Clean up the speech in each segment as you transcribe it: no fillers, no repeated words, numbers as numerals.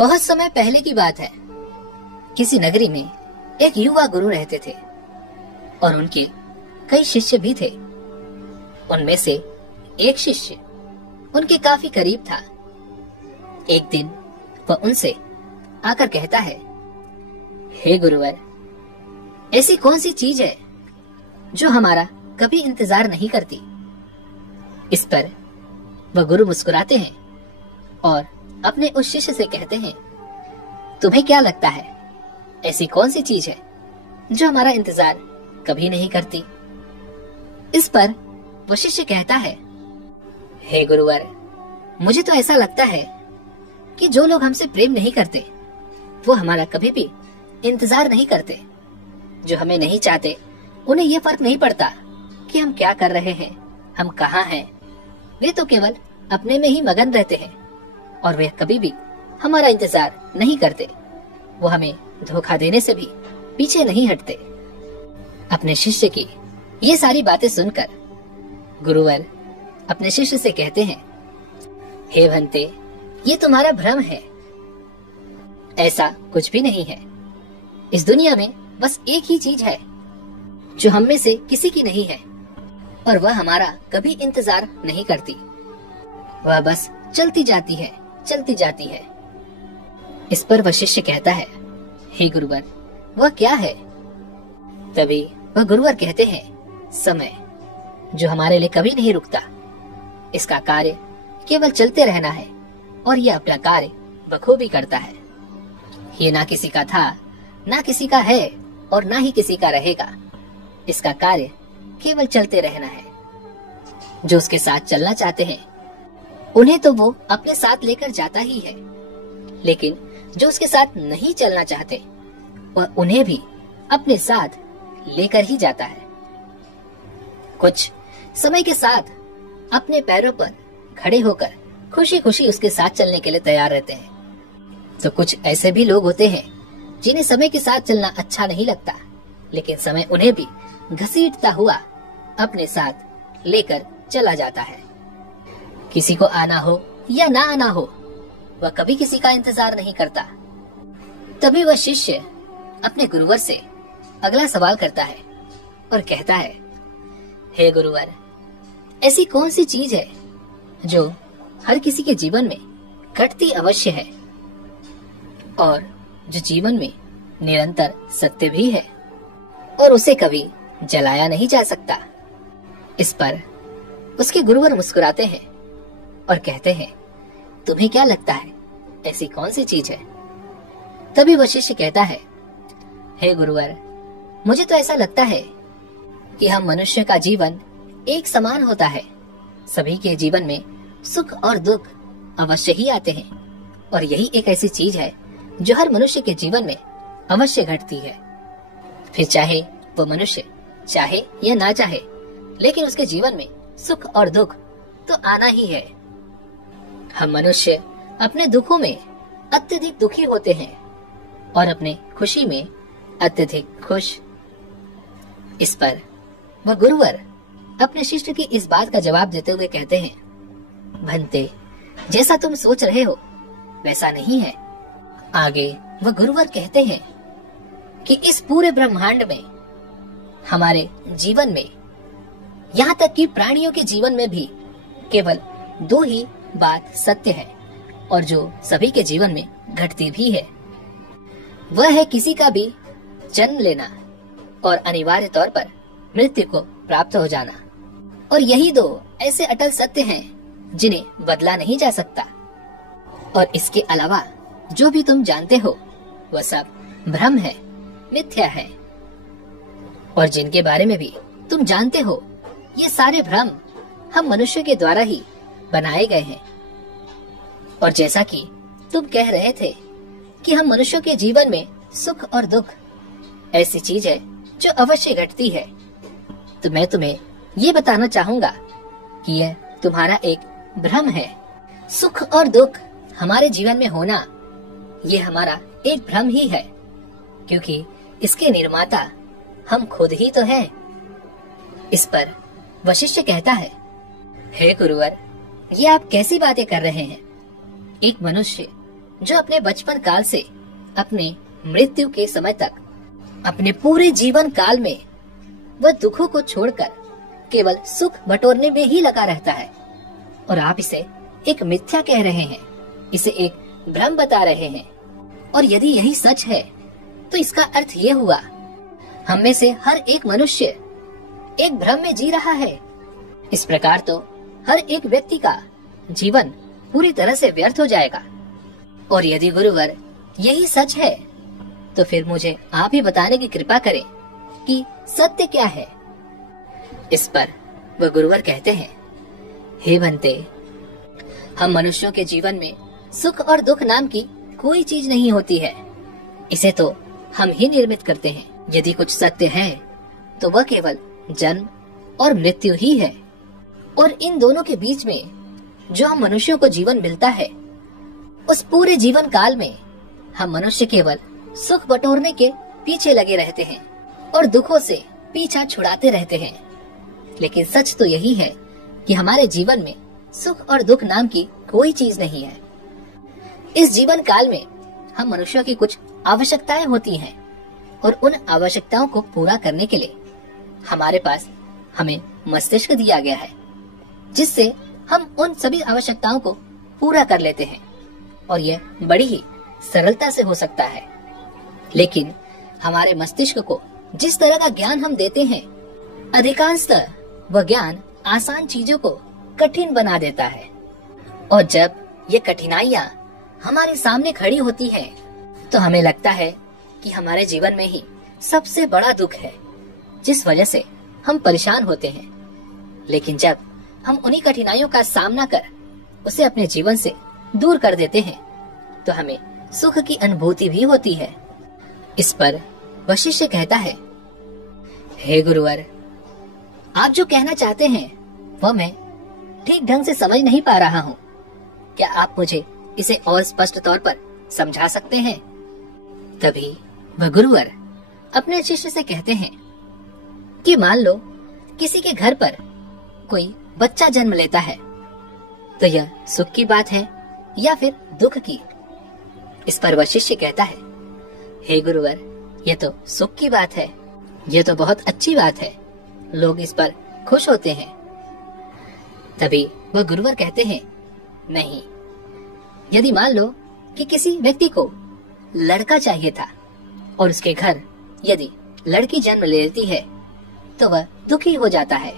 बहुत समय पहले की बात है। किसी नगरी में एक युवा गुरु रहते थे और उनके कई शिष्य भी थे। उनमें से एक शिष्य उनके काफी करीब था। एक दिन वह उनसे आकर कहता है, हे गुरुवर, ऐसी कौन सी चीज है जो हमारा कभी इंतजार नहीं करती। इस पर वह गुरु मुस्कुराते हैं और अपने उस शिष्य से कहते हैं, तुम्हें क्या लगता है ऐसी कौन सी चीज है जो हमारा इंतजार कभी नहीं करती। इस पर वह शिष्य कहता है, हे गुरुवर, मुझे तो ऐसा लगता है कि जो लोग हमसे प्रेम नहीं करते वो हमारा कभी भी इंतजार नहीं करते। जो हमें नहीं चाहते उन्हें ये फर्क नहीं पड़ता कि हम क्या कर रहे हैं, हम कहाँ हैं। वे तो केवल अपने में ही मगन रहते हैं और वे कभी भी हमारा इंतजार नहीं करते। वो हमें धोखा देने से भी पीछे नहीं हटते। अपने शिष्य की ये सारी बातें सुनकर गुरुवर अपने शिष्य से कहते हैं, हे भंते, ये तुम्हारा भ्रम है। ऐसा कुछ भी नहीं है। इस दुनिया में बस एक ही चीज है जो हम में से किसी की नहीं है और वह हमारा कभी इंतजार नहीं करती। वह बस चलती जाती है, चलती जाती है। इस पर वह शिष्य कहता है, हे गुरुवर, वह क्या है। तभी वह गुरुवर कहते हैं, समय, जो हमारे लिए कभी नहीं रुकता। इसका कार्य केवल चलते रहना है और यह अपना कार्य बखूबी करता है। ये ना किसी का था, ना किसी का है और ना ही किसी का रहेगा। इसका कार्य केवल चलते रहना है। जो उसके साथ चलना चाहते हैं उन्हें तो वो अपने साथ लेकर जाता ही है, लेकिन जो उसके साथ नहीं चलना चाहते वह उन्हें भी अपने साथ लेकर ही जाता है। कुछ समय के साथ अपने पैरों पर खड़े होकर खुशी खुशी उसके साथ चलने के लिए तैयार रहते हैं, तो कुछ ऐसे भी लोग होते हैं जिन्हें समय के साथ चलना अच्छा नहीं लगता, लेकिन समय उन्हें भी घसीटता हुआ अपने साथ लेकर चला जाता है। किसी को आना हो या ना आना हो, वह कभी किसी का इंतजार नहीं करता। तभी वह शिष्य अपने गुरुवर से अगला सवाल करता है और कहता है, हे गुरुवर, ऐसी कौन सी चीज है जो हर किसी के जीवन में घटती अवश्य है और जो जीवन में निरंतर सत्य भी है और उसे कभी जलाया नहीं जा सकता। इस पर उसके गुरुवर मुस्कुराते हैं और कहते हैं, तुम्हें क्या लगता है ऐसी कौन सी चीज है। तभी वह शिष्य कहता है, हे गुरुवर, मुझे तो ऐसा लगता है कि हम मनुष्य का जीवन एक समान होता है। सभी के जीवन में सुख और दुख अवश्य ही आते हैं और यही एक ऐसी चीज है जो हर मनुष्य के जीवन में अवश्य घटती है। फिर चाहे वो मनुष्य चाहे या ना चाहे, लेकिन उसके जीवन में सुख और दुख तो आना ही है। हम मनुष्य अपने दुखों में अत्यधिक दुखी होते हैं और अपने खुशी में अत्यधिक खुश। इस पर वह गुरुवर अपने शिष्य की इस बात का जवाब देते हुए कहते हैं, भंते, जैसा तुम सोच रहे हो वैसा नहीं है। आगे वह गुरुवर कहते हैं कि इस पूरे ब्रह्मांड में, हमारे जीवन में, यहाँ तक कि प्राणियों के जीवन में भी केवल दो ही बात सत्य है और जो सभी के जीवन में घटती भी है। वह है किसी का भी जन्म लेना और अनिवार्य तौर पर मृत्यु को प्राप्त हो जाना। और यही दो ऐसे अटल सत्य हैं जिन्हें बदला नहीं जा सकता। और इसके अलावा जो भी तुम जानते हो वह सब भ्रम है, मिथ्या है। और जिनके बारे में भी तुम जानते हो, ये सारे भ्रम हम मनुष्य के द्वारा ही बनाए गए हैं। और जैसा कि तुम कह रहे थे कि हम मनुष्यों के जीवन में सुख और दुख ऐसी चीज है जो अवश्य घटती है, तो मैं तुम्हें ये बताना चाहूंगा कि यह तुम्हारा एक भ्रम है। सुख और दुख हमारे जीवन में होना ये हमारा एक भ्रम ही है, क्योंकि इसके निर्माता हम खुद ही तो हैं। इस पर वह शिष्य कहता है, हे गुरुवर, ये आप कैसी बातें कर रहे हैं। एक मनुष्य जो अपने बचपन काल से अपने मृत्यु के समय तक अपने पूरे जीवन काल में वह दुखों को छोड़कर केवल सुख बटोरने में ही लगा रहता है। और आप इसे एक मिथ्या कह रहे हैं, इसे एक भ्रम बता रहे हैं। और यदि यही सच है तो इसका अर्थ ये हुआ, हम में से हर एक मनुष्य एक भ्रम में जी रहा है। इस प्रकार तो हर एक व्यक्ति का जीवन पूरी तरह से व्यर्थ हो जाएगा। और यदि गुरुवर यही सच है तो फिर मुझे आप ही बताने की कृपा करें कि सत्य क्या है। इस पर वह गुरुवर कहते हैं, हे बंते, हम मनुष्यों के जीवन में सुख और दुख नाम की कोई चीज नहीं होती है। इसे तो हम ही निर्मित करते हैं। यदि कुछ सत्य है तो वह केवल जन्म और मृत्यु ही है। और इन दोनों के बीच में जो हम मनुष्यों को जीवन मिलता है, उस पूरे जीवन काल में हम मनुष्य केवल सुख बटोरने के पीछे लगे रहते हैं और दुखों से पीछा छुड़ाते रहते हैं। लेकिन सच तो यही है कि हमारे जीवन में सुख और दुख नाम की कोई चीज नहीं है। इस जीवन काल में हम मनुष्यों की कुछ आवश्यकताएं होती हैं और उन आवश्यकताओं को पूरा करने के लिए हमारे पास हमें मस्तिष्क दिया गया है, जिससे हम उन सभी आवश्यकताओं को पूरा कर लेते हैं। और यह बड़ी ही सरलता से हो सकता है। लेकिन हमारे मस्तिष्क को जिस तरह का ज्ञान हम देते हैं, अधिकांशतः वह ज्ञान आसान चीजों को कठिन बना देता है। और जब ये कठिनाइयां हमारे सामने खड़ी होती हैं, तो हमें लगता है कि हमारे जीवन में ही सबसे बड़ा दुख है, जिस वजह से हम परेशान होते हैं। लेकिन जब हम उन्हीं कठिनाइयों का सामना कर उसे अपने जीवन से दूर कर देते हैं, तो हमें सुख की अनुभूति भी होती है। इस पर वह शिष्य कहता है, हे गुरुवर, आप जो कहना चाहते हैं वह मैं ठीक ढंग से समझ नहीं पा रहा हूँ। क्या आप मुझे इसे और स्पष्ट तौर पर समझा सकते हैं? तभी वह गुरुवर अपने शिष्य से कहते हैं कि मान लो किसी के घर पर कोई बच्चा जन्म लेता है, तो यह सुख की बात है या फिर दुख की? इस पर वह शिष्य कहता है, हे गुरुवर, यह तो सुख की बात है। यह तो बहुत अच्छी बात है, लोग इस पर खुश होते हैं। तभी वह गुरुवर कहते हैं, नहीं, यदि मान लो कि किसी व्यक्ति को लड़का चाहिए था और उसके घर यदि लड़की जन्म लेती है, तो वह दुखी हो जाता है।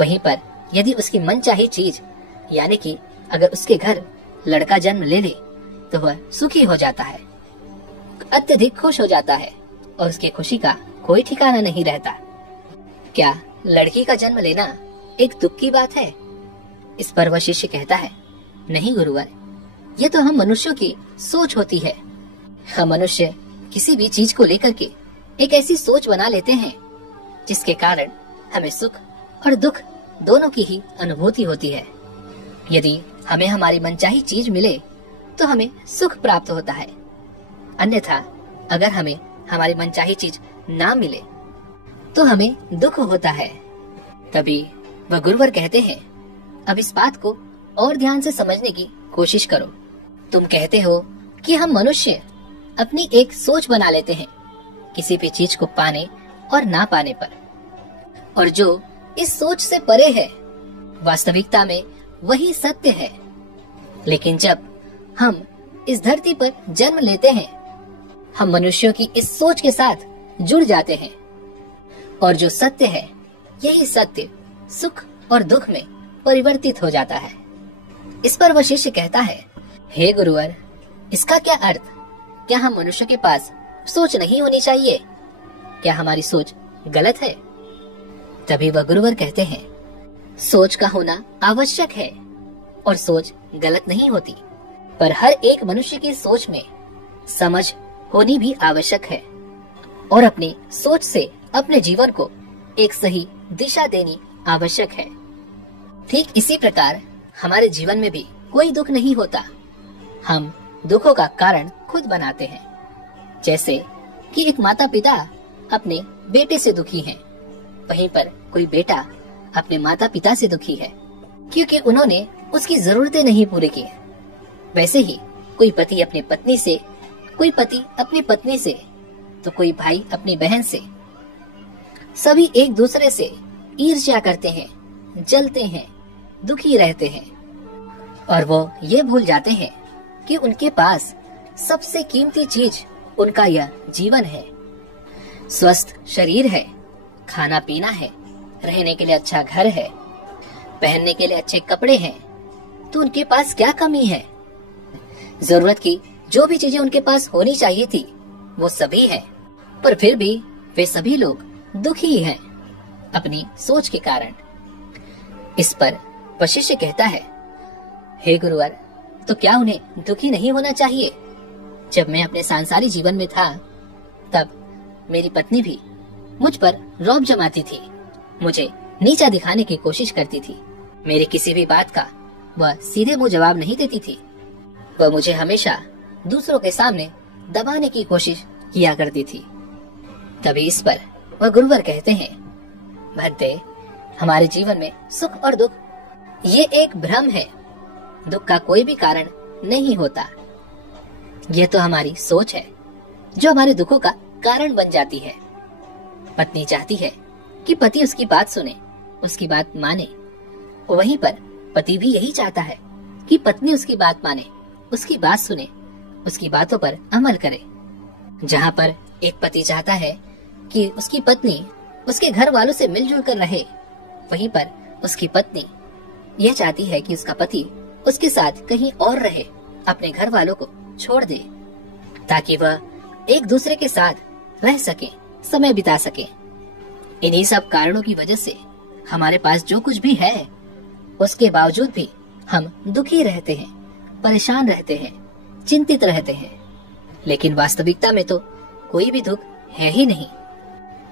वहीं पर यदि उसकी मनचाही चीज, यानी कि अगर उसके घर लड़का जन्म ले ले, तो वह सुखी हो जाता है, अत्यधिक खुश हो जाता है और उसकी खुशी का कोई ठिकाना नहीं रहता। क्या लड़की का जन्म लेना एक दुख की बात है? इस पर वह शिष्य कहता है, नहीं गुरुवर, ये तो हम मनुष्यों की सोच होती है। हम मनुष्य किसी भी चीज को लेकर के एक ऐसी सोच बना लेते हैं जिसके कारण हमें सुख और दुख दोनों की ही अनुभूति होती है। यदि हमें हमारी मनचाही चीज मिले तो हमें सुख प्राप्त होता है, अन्यथा अगर हमें हमारी मनचाही चीज ना मिले तो हमें दुख होता है। तभी वह गुरुवर कहते हैं, अब इस बात को और ध्यान से समझने की कोशिश करो। तुम कहते हो कि हम मनुष्य अपनी एक सोच बना लेते हैं किसी भी चीज को पाने और ना पाने पर, और जो इस सोच से परे है, वास्तविकता में वही सत्य है। लेकिन जब हम इस धरती पर जन्म लेते हैं, हम मनुष्यों की इस सोच के साथ जुड़ जाते हैं, और जो सत्य है, यही सत्य सुख और दुख में परिवर्तित हो जाता है। इस पर वह शिष्य कहता है, हे गुरुवर, इसका क्या अर्थ? क्या हम मनुष्य के पास सोच नहीं होनी चाहिए? क्या हमारी सोच गलत है? तभी वह गुरुवर कहते हैं, सोच का होना आवश्यक है और सोच गलत नहीं होती, पर हर एक मनुष्य की सोच में समझ होनी भी आवश्यक है और अपनी सोच से अपने जीवन को एक सही दिशा देनी आवश्यक है। ठीक इसी प्रकार हमारे जीवन में भी कोई दुख नहीं होता, हम दुखों का कारण खुद बनाते हैं। जैसे कि एक माता पिता अपने बेटे से दुखी हैं, वहीं पर कोई बेटा अपने माता पिता से दुखी है क्योंकि उन्होंने उसकी जरूरतें नहीं पूरी की। वैसे ही कोई पति अपनी पत्नी से, कोई पति अपनी पत्नी से, तो कोई भाई अपनी बहन से। सभी एक दूसरे से ईर्ष्या करते हैं, जलते हैं, दुखी रहते हैं और वो ये भूल जाते हैं कि उनके पास सबसे कीमती चीज उनका यह जीवन है। स्वस्थ शरीर है, खाना पीना है, रहने के लिए अच्छा घर है, पहनने के लिए अच्छे कपड़े हैं, तो उनके पास क्या कमी है? जरूरत की जो भी चीजें उनके पास होनी चाहिए थी वो सभी है, पर फिर भी वे सभी लोग दुखी हैं अपनी सोच के कारण। इस पर वशिष्ठ कहता है, हे गुरुवर, तो क्या उन्हें दुखी नहीं होना चाहिए? जब मैं अपने सांसारिक जीवन में था तब मेरी पत्नी भी मुझ पर रौब जमाती थी, मुझे नीचा दिखाने की कोशिश करती थी। मेरी किसी भी बात का वह सीधे मुंह जवाब नहीं देती थी। वह मुझे हमेशा दूसरों के सामने दबाने की कोशिश किया करती थी। तभी इस पर वह गुरुवर कहते हैं, भद्दे, हमारे जीवन में सुख और दुख ये एक भ्रम है। दुख का कोई भी कारण नहीं होता। यह तो हमारी सोच है जो हमारे दुखों का कारण बन जाती है। पत्नी चाहती है कि पति उसकी बात सुने, उसकी बात माने। वहीं पर पति भी यही चाहता है कि पत्नी उसकी बात माने, उसकी बात सुने, उसकी बातों पर अमल करे। जहाँ पर एक पति चाहता है कि उसकी पत्नी उसके घर वालों से मिलजुल कर रहे, वहीं पर उसकी पत्नी यह चाहती है कि उसका पति उसके साथ कहीं और रहे, अपने घर वालों को छोड़ दे, ताकि वह एक दूसरे के साथ रह सके, समय बिता सके। इन्हीं सब कारणों की वजह से हमारे पास जो कुछ भी है उसके बावजूद भी हम दुखी रहते हैं, परेशान रहते हैं, चिंतित रहते हैं। लेकिन वास्तविकता में तो कोई भी दुख है ही नहीं।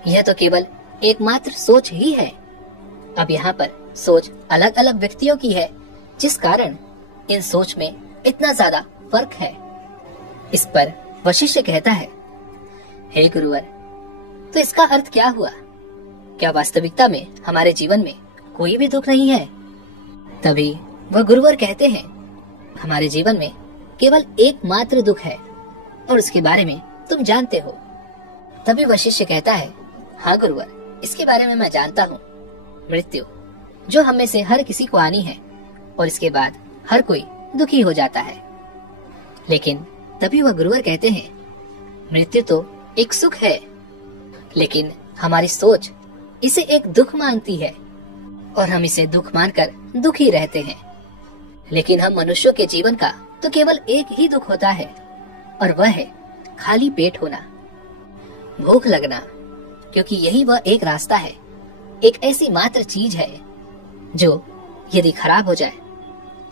यह तो केवल एकमात्र सोच ही है। अब यहाँ पर सोच अलग अलग व्यक्तियों की है, जिस कारण इन सोच में इतना ज्यादा फर्क है। इस पर वशिष्ठ कहता है, हे गुरुवर, तो इसका अर्थ क्या हुआ? क्या वास्तविकता में हमारे जीवन में कोई भी दुख नहीं है? तभी वह गुरुवर कहते हैं, हमारे जीवन में केवल एकमात्र दुख है और उसके बारे में तुम जानते हो। तभी वशिष्ठ कहता है, हाँ गुरुवर, इसके बारे में मैं जानता हूँ। मृत्यु, जो हम में से हर किसी को आनी है और इसके बाद हर कोई दुखी हो जाता है। लेकिन तभी वह गुरुवर कहते हैं, मृत्यु तो एक सुख है, लेकिन हमारी सोच इसे एक दुख मानती है और हम इसे दुख मानकर दुखी रहते हैं। लेकिन हम मनुष्यों के जीवन का तो केवल एक ही दुख होता है और वह है खाली पेट होना, भूख लगना, क्योंकि यही वह एक रास्ता है, एक ऐसी मात्र चीज है जो यदि खराब हो जाए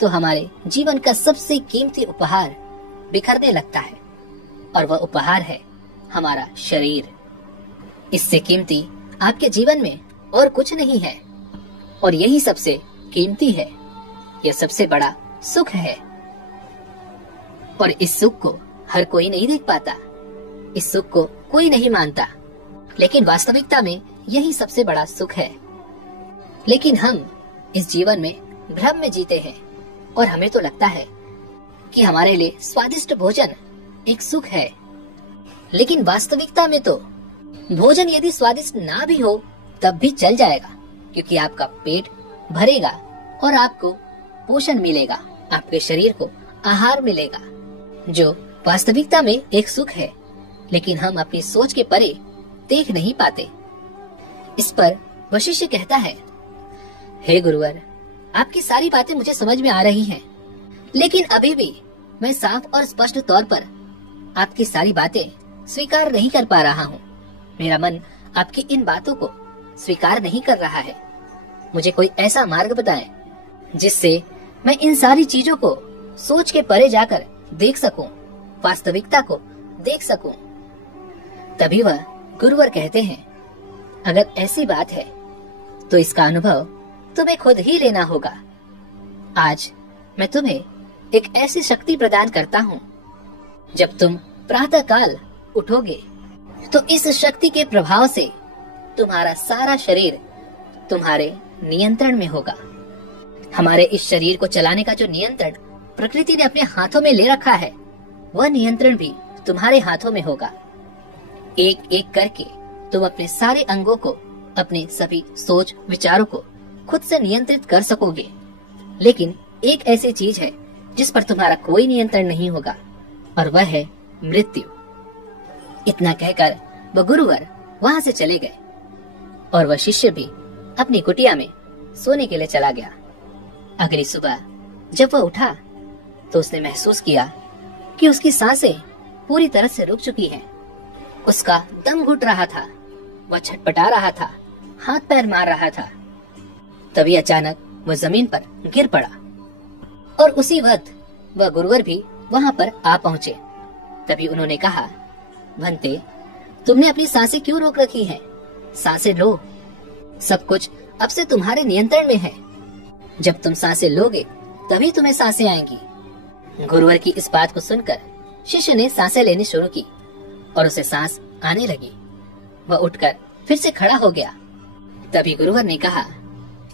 तो हमारे जीवन का सबसे कीमती उपहार बिखरने लगता है, और वह उपहार है हमारा शरीर। इससे कीमती आपके जीवन में और कुछ नहीं है, और यही सबसे कीमती है। यह सबसे बड़ा सुख है, और इस सुख को हर कोई नहीं देख पाता, इस सुख को कोई नहीं मानता, लेकिन वास्तविकता में यही सबसे बड़ा सुख है। लेकिन हम इस जीवन में भ्रम में जीते हैं और हमें तो लगता है कि हमारे लिए स्वादिष्ट भोजन एक सुख है। लेकिन वास्तविकता में तो भोजन यदि स्वादिष्ट ना भी हो तब भी चल जाएगा, क्योंकि आपका पेट भरेगा और आपको पोषण मिलेगा, आपके शरीर को आहार मिलेगा, जो वास्तविकता में एक सुख है, लेकिन हम अपनी सोच के परे देख नहीं पाते। इस पर वशिष्ठ कहता है, हे गुरुवर, आपकी सारी बातें मुझे समझ में आ रही हैं, लेकिन अभी भी मैं साफ और स्पष्ट तौर पर आपकी सारी बातें स्वीकार नहीं कर पा रहा हूँ। मेरा मन आपकी इन बातों को स्वीकार नहीं कर रहा है। मुझे कोई ऐसा मार्ग बताएं जिससे मैं इन सारी चीजों को सोच के परे जाकर देख सकूं, वास्तविकता को देख सकूं। तभी वह गुरुवर कहते हैं, अगर ऐसी बात है तो इसका अनुभव तुम्हें खुद ही लेना होगा। आज मैं तुम्हें एक ऐसी शक्ति प्रदान करता हूँ, जब तुम प्रातः काल उठोगे तो इस शक्ति के प्रभाव से तुम्हारा सारा शरीर तुम्हारे नियंत्रण में होगा। हमारे इस शरीर को चलाने का जो नियंत्रण प्रकृति ने अपने हाथों में ले रखा है, वह नियंत्रण भी तुम्हारे हाथों में होगा। एक एक करके तुम अपने सारे अंगों को, अपने सभी सोच विचारों को खुद से नियंत्रित कर सकोगे। लेकिन एक ऐसी चीज है जिस पर तुम्हारा कोई नियंत्रण नहीं होगा, और वह है मृत्यु। इतना कहकर वह गुरुवर वहां से चले गए और वह शिष्य भी अपनी कुटिया में सोने के लिए चला गया। अगली सुबह जब वह उठा तो उसने महसूस किया कि उसकी सांसें पूरी तरह से रुक चुकी हैं। उसका दम घुट रहा था, वह छटपटा रहा था, हाथ पैर मार रहा था। तभी अचानक वह जमीन पर गिर पड़ा और उसी वक्त वह गुरुवर भी वहां पर आ पहुंचे। तभी उन्होंने कहा, भंते, तुमने अपनी सांसें क्यों रोक रखी हैं? सांसें लो, सब कुछ अब से तुम्हारे नियंत्रण में है। जब तुम सांसें लोगे तभी तुम्हें सांसें आएंगी। गुरुवर की इस बात को सुनकर शिष्य ने सांसें लेनी शुरू की और उसे सांस आने लगी। वह उठकर फिर से खड़ा हो गया। तभी गुरुवर ने कहा,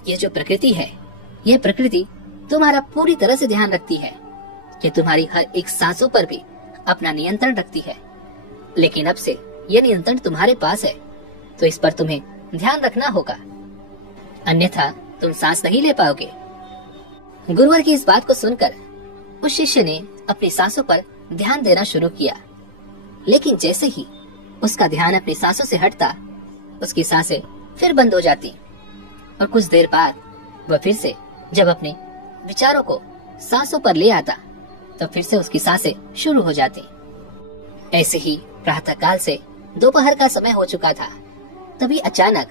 यह जो प्रकृति है, यह प्रकृति तुम्हारा पूरी तरह से ध्यान रखती है कि तुम्हारी हर एक सांसों पर भी अपना नियंत्रण रखती है। लेकिन अब से यह नियंत्रण तुम्हारे पास है, तो इस पर तुम्हें ध्यान रखना होगा, अन्यथा तुम सांस नहीं ले पाओगे। गुरुवर की इस बात को सुनकर उस शिष्य ने अपनी सांसों पर ध्यान देना शुरू किया। लेकिन जैसे ही उसका ध्यान अपनी सांसों से हटता, उसकी सांसें फिर बंद हो जाती और कुछ देर बाद वह फिर से जब अपने विचारों को सांसों पर ले आता, तब फिर से उसकी सांसें शुरू हो जाती। ऐसे ही प्रातः काल से दोपहर का समय हो चुका था। तभी अचानक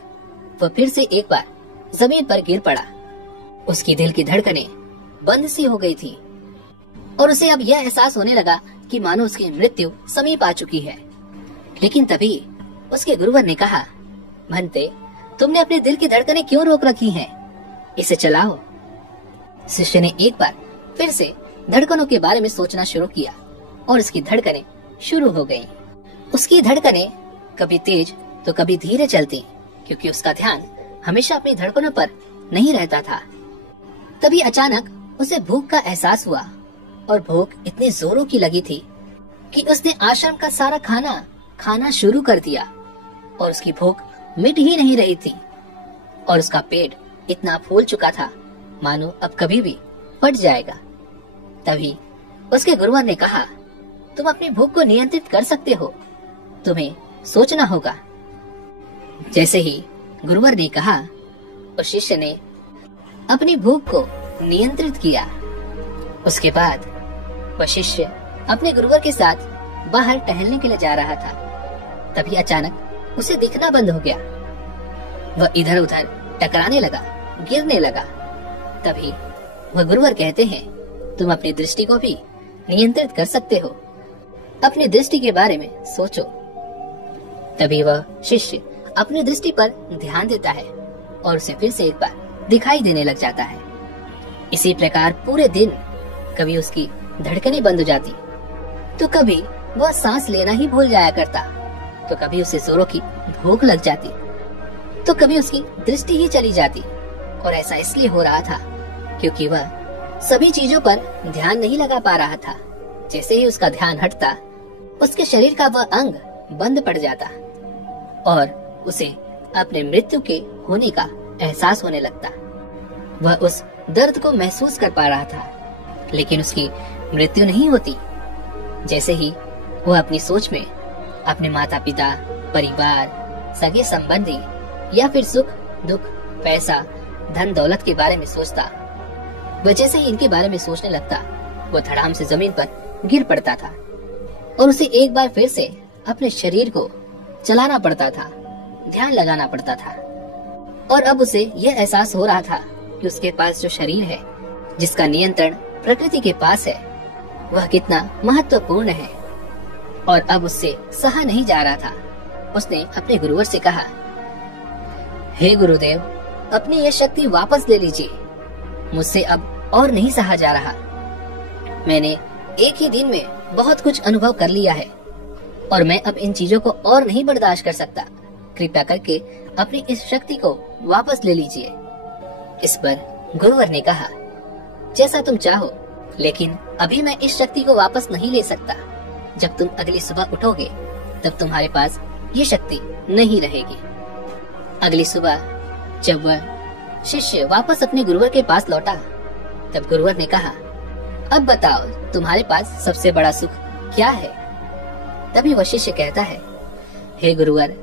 वह फिर से एक बार जमीन पर गिर पड़ा। उसकी दिल की धड़कनें बंद सी हो गई थी और उसे अब यह एहसास होने लगा कि मानो उसकी मृत्यु समीप आ चुकी है। लेकिन तभी उसके गुरुवर ने कहा, भंते, तुमने अपने दिल की धड़कनें क्यों रोक रखी हैं? इसे चलाओ। शिष्य ने एक बार फिर से धड़कनों के बारे में सोचना शुरू किया और उसकी धड़कनें शुरू हो गईं। उसकी धड़कनें कभी तेज तो कभी धीरे चलती, क्योंकि उसका ध्यान हमेशा अपनी धड़कनों पर नहीं रहता था। तभी अचानक उसे भूख का एहसास हुआ और भूख इतनी जोरों की लगी थी कि उसने आश्रम का सारा खाना खाना शुरू कर दिया और उसकी भूख मिट ही नहीं रही थी और उसका पेट इतना फूल चुका था मानो अब कभी भी फट जाएगा। तभी उसके गुरुवर ने कहा, तुम अपनी भूख को नियंत्रित कर सकते हो, तुम्हें सोचना होगा। जैसे ही गुरुवर ने कहा, उस शिष्य ने अपनी भूख को नियंत्रित किया। उसके बाद वह शिष्य अपने गुरुवर के साथ बाहर टहलने के लिए जा रहा था। तभी अचानक उसे दिखना बंद हो गया। वह इधर उधर टकराने लगा, गिरने लगा। तभी वह गुरुवर कहते हैं, तुम अपनी दृष्टि को भी नियंत्रित कर सकते हो, अपनी दृष्टि के बारे में सोचो। तभी वह शिष्य अपनी दृष्टि पर ध्यान देता है और उसे फिर से एक बार दिखाई देने लग जाता है। इसी प्रकार पूरे दिन कभी उसकी धड़कनें बंद हो जाती, तो कभी वह सांस लेना ही भूल जाया करता, तो कभी उसे जोरों की भूख लग जाती, तो कभी उसकी दृष्टि ही चली जाती। और ऐसा इसलिए हो रहा था क्योंकि वह सभी चीजों पर ध्यान नहीं लगा पा रहा था। जैसे ही उसका ध्यान हटता, उसके शरीर का वह अंग बंद पड़ जाता और उसे अपने मृत्यु के होने का एहसास होने लगता। वह उस दर्द को महसूस कर पा रहा था, लेकिन उसकी मृत्यु नहीं होती। जैसे ही वह अपनी सोच में अपने माता पिता, परिवार, सगे संबंधी या फिर सुख दुख, पैसा, धन दौलत के बारे में सोचता, वह जैसे ही इनके बारे में सोचने लगता, वो धड़ाम से जमीन पर गिर पड़ता था और उसे एक बार फिर से अपने शरीर को चलाना पड़ता था, ध्यान लगाना पड़ता था। और अब उसे यह एहसास हो रहा था कि उसके पास जो शरीर है, जिसका नियंत्रण प्रकृति के पास है, वह कितना महत्वपूर्ण है और अब उससे सहा नहीं जा रहा था। उसने अपने गुरुवर से कहा, हे गुरुदेव, अपनी यह शक्ति वापस ले लीजिए, मुझसे अब और नहीं सहा जा रहा। मैंने एक ही दिन में बहुत कुछ अनुभव कर लिया है और मैं अब इन चीजों को और नहीं बर्दाश्त कर सकता। कृपया करके अपनी इस शक्ति को वापस ले लीजिए। इस पर गुरुवर ने कहा, जैसा तुम चाहो, लेकिन अभी मैं इस शक्ति को वापस नहीं ले सकता। जब तुम अगली सुबह उठोगे तब तुम्हारे पास ये शक्ति नहीं रहेगी। अगली सुबह जब वह शिष्य वापस अपने गुरुवर के पास लौटा तब गुरुवर ने कहा, अब बताओ तुम्हारे पास सबसे बड़ा सुख क्या है? तभी वह शिष्य कहता है, हे गुरुवर,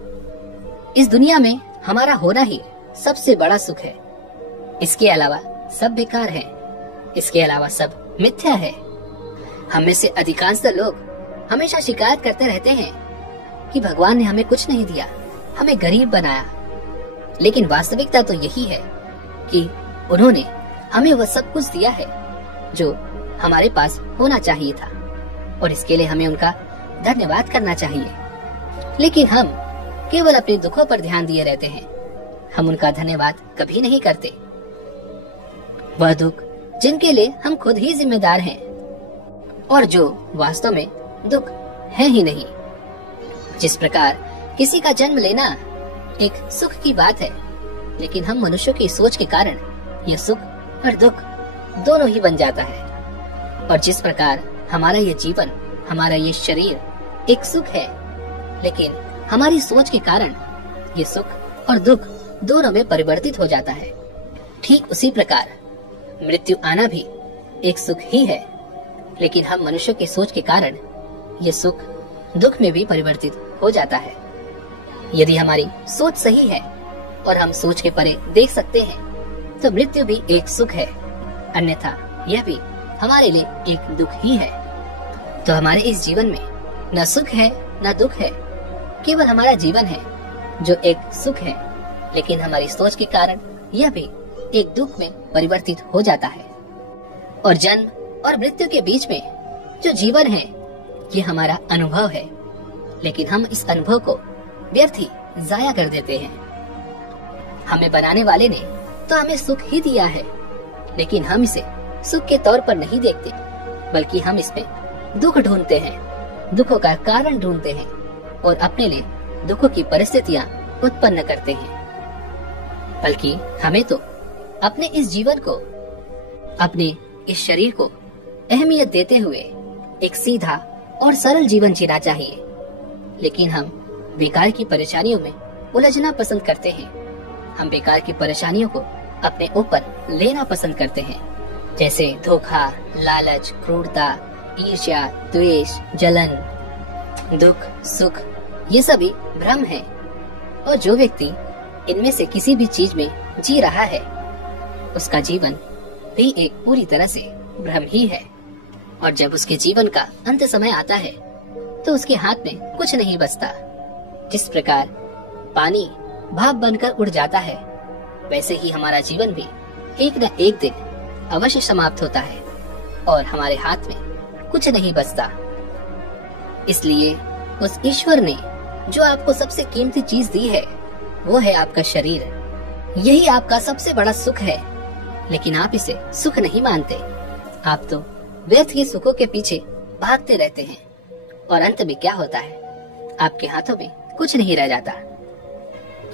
इस दुनिया में हमारा होना ही सबसे बड़ा सुख है। इसके अलावा सब बेकार है, इसके अलावा सब मिथ्या है। हम में से अधिकांशतः लोग हमेशा शिकायत करते रहते हैं कि भगवान ने हमें कुछ नहीं दिया, हमें गरीब बनाया। लेकिन वास्तविकता तो यही है कि उन्होंने हमें वह सब कुछ दिया है जो हमारे पास होना चाहिए था, और इसके लिए हमें उनका धन्यवाद करना चाहिए। लेकिन हम केवल अपने दुखों पर ध्यान दिए रहते हैं, हम उनका धन्यवाद कभी नहीं करते। वह दुख जिनके लिए हम खुद ही जिम्मेदार हैं और जो वास्तव में दुख है ही नहीं। जिस प्रकार किसी का जन्म लेना एक सुख की बात है, लेकिन हम मनुष्यों की सोच के कारण यह सुख और दुख दोनों ही बन जाता है। और जिस प्रकार हमारा यह जीवन, हमारा ये शरीर एक सुख है, लेकिन हमारी सोच के कारण ये सुख और दुख दोनों में परिवर्तित हो जाता है। ठीक उसी प्रकार मृत्यु आना भी एक सुख ही है, लेकिन हम मनुष्यों की सोच के कारण ये सुख दुख में भी परिवर्तित हो जाता है। यदि हमारी सोच सही है और हम सोच के परे देख सकते हैं तो मृत्यु भी एक सुख है, अन्यथा यह भी हमारे लिए एक दुख ही है। तो हमारे इस जीवन में न सुख है न दुख है, केवल हमारा जीवन है जो एक सुख है, लेकिन हमारी सोच के कारण यह भी एक दुख में परिवर्तित हो जाता है। और जन्म और मृत्यु के बीच में जो जीवन है ये हमारा अनुभव है, लेकिन हम इस अनुभव को व्यर्थ ही जाया कर देते हैं। हमें बनाने वाले ने तो हमें सुख ही दिया है, लेकिन हम इसे सुख के तौर पर नहीं देखते, बल्कि हम इसमें दुख ढूंढते हैं, दुखों का कारण ढूंढते हैं और अपने लिए दुखों की परिस्थितियां उत्पन्न करते हैं। बल्कि हमें तो अपने इस जीवन को, अपने इस शरीर को अहमियत देते हुए एक सीधा और सरल जीवन जीना चाहिए। लेकिन हम बेकार की परेशानियों में उलझना पसंद करते हैं। हम बेकार की परेशानियों को अपने ऊपर लेना पसंद करते हैं, जैसे धोखा, लालच, क्रूरता, ईर्ष्या, द्वेष, जलन, दुख, सुख, ये सभी भ्रम है। और जो व्यक्ति इनमें से किसी भी चीज में जी रहा है उसका जीवन भी एक पूरी तरह से भ्रम ही है। और जब उसके जीवन का अंत समय आता है तो उसके हाथ में कुछ नहीं बचता। जिस प्रकार पानी भाप बनकर उड़ जाता है, वैसे ही हमारा जीवन भी एक न एक दिन अवश्य समाप्त होता है और हमारे हाथ में कुछ नहीं बचता। इसलिए उस ईश्वर ने जो आपको सबसे कीमती चीज दी है वो है आपका शरीर। यही आपका सबसे बड़ा सुख है, लेकिन आप इसे सुख नहीं मानते। आप तो व्यर्थ के सुखों के पीछे भागते रहते हैं और अंत में क्या होता है, आपके हाथों में कुछ नहीं रह जाता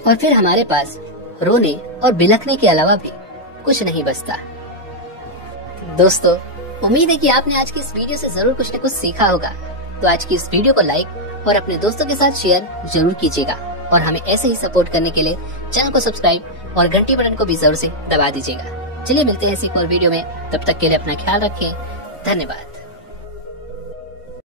और फिर हमारे पास रोने और बिलखने के अलावा भी कुछ नहीं बचता। दोस्तों, उम्मीद है कि आपने आज की इस वीडियो से जरूर कुछ न कुछ सीखा होगा। तो आज की इस वीडियो को लाइक और अपने दोस्तों के साथ शेयर जरूर कीजिएगा और हमें ऐसे ही सपोर्ट करने के लिए चैनल को सब्सक्राइब और घंटी बटन को भी जरूर से दबा दीजिएगा। चलिए मिलते हैं इसी एक और वीडियो में, तब तक के लिए अपना ख्याल रखें। धन्यवाद।